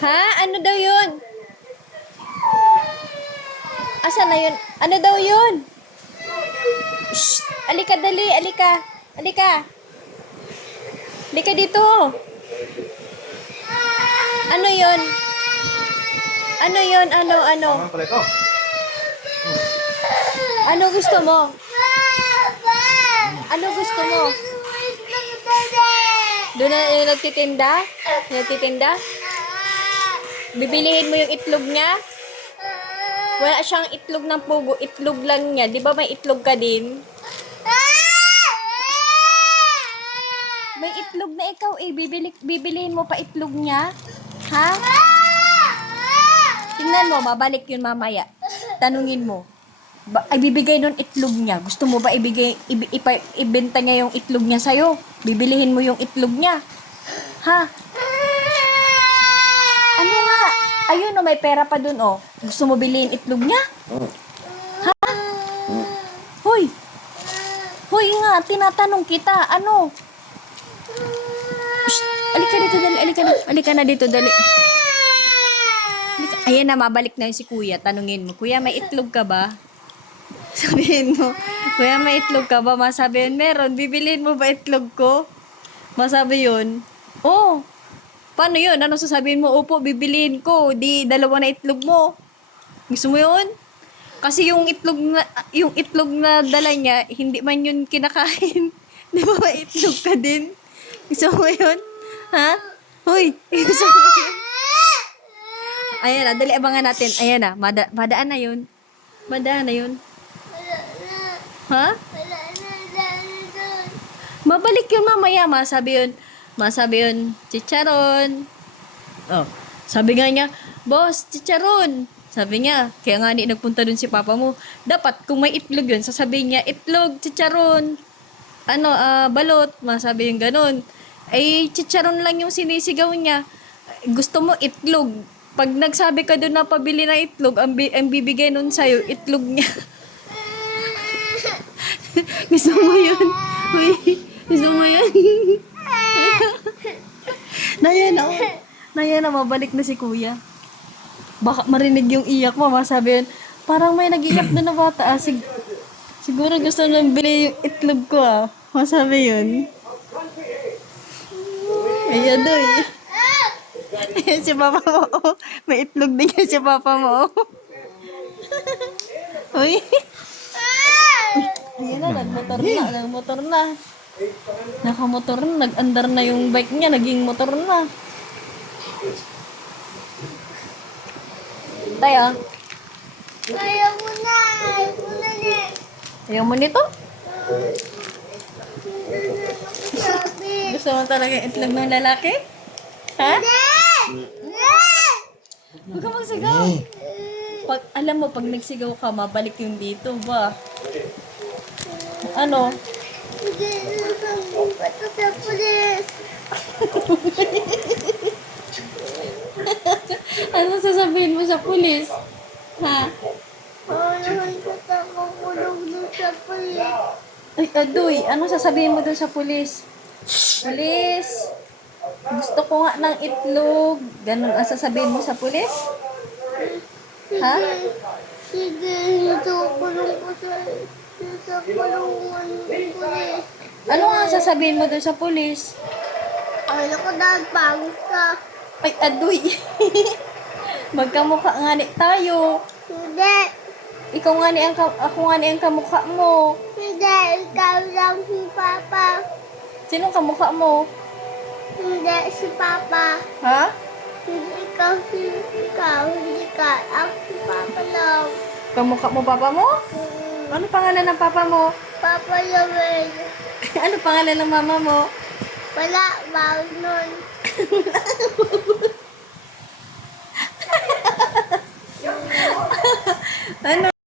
Ha? Ano daw yun? Asa na yun? Ano daw yun? Shh! Alika, dali. Alika. Alika. Alika dito. Ano yun? Ano yun? Ano? Ano gusto mo? Ano gusto mo? Doon na yung nagtitinda? Nagtitinda? Bibilihin mo yung itlog niya? Wala siyang itlog ng pugo. Itlog lang niya. Di ba may itlog ka din? May itlog na ikaw eh. Bibilihin mo pa itlog niya? Ha? Tingnan mo, mabalik yun mamaya. Tanungin mo. Ay bibigay nun itlog niya. Gusto mo ba ibenta niya yung itlog niya sa'yo? Bibilihin mo yung itlog niya. Ha? Ano nga? Ayun o, may pera pa dun o. Gusto mo bilhin itlog niya? Ha? Hoy! Hoy nga, tinatanong kita. Ano? Shh! Alika dito, dali. Alika na dito, dali. Ayan na, mabalik na yun si kuya. Tanungin mo, kuya, may itlog ka ba? Sabihin mo, kuya, may itlog ka ba? Masabi yun, meron. Bibiliin mo ba itlog ko? Masabi yun, oh. Paano yun? Ano sasabihin mo? Opo, bibiliin ko. Di, dalawa na itlog mo. Gusto mo yun? Kasi yung itlog na dala niya, hindi man yun kinakain. Di ba may itlog ka din? Gusto mo yun? Ha? Hoy, gusto mo yun? Ayan na, dali abangan natin. Ayan na, madaan na yun. Madaan na yun. Ha? Mabalik yun mamaya, masabi yun, chicharon. Oh, sabi nga niya, boss, chicharon. Sabi niya, kaya nga nagpunta dun si papa mo. Dapat, kung may itlog yun, sasabihin niya, itlog, chicharon. Balot, masabi yung ganun. Ay, chicharon lang yung sinisigaw niya. Gusto mo itlog. Pag nagsabi ka dun na pabili ng itlog, ang bibigay nun sa'yo, itlog niya. Gusto mo yun? Uy, gusto mo yun? Naya na, mabalik na si kuya. Baka marinig yung iyak mo, masabi yun, parang may nag-iyak na bata. Siguro gusto nang bili yung itlog ko Masabi yun. Ayan doy. Ayan si papa mo. May itlog din yan si papa mo. Uy. Ayan na, nagmotor na. Nakamotor na, nag-andar na yung bike niya, naging motor na. Tayo. Ayaw mo na. Ayaw mo nito? Sabi. Gusto mo talaga yung itlog ng lalaki? Ha? Huwag ka magsigaw. Alam mo, pag nagsigaw ka, mabalik yung dito ba? Ano? Hindi na sabihin ko sa pulis. Ano sasabihin mo sa pulis? Ha? Ayaw ko sa kukulong doon sa pulis. Ay, Adoy, ano sasabihin mo dun sa pulis? Pulis, gusto ko nga ng itlog. Ganun ang sasabihin mo sa pulis? Ha? Sige, ito kulong ko sa kulungan ng pulis. Ano nga ang sasabihin mo dun sa pulis? Ayaw ko nagpangit ka. Ay, Adoy. Magkamukha nga ni tayo. Hindi. Ako nga ni ang kamukha mo. Hindi, ikaw lang si Papa. Sinong kamukha mo? Hindi, si Papa. Ha? Hindi ikaw hindi ka. Ako si Papa lang. Kamukha mo papa mo? Ano pangalan ng papa mo? Papa Yawel. Ano pangalan ng mama mo? Wala, bawal nun. Ano?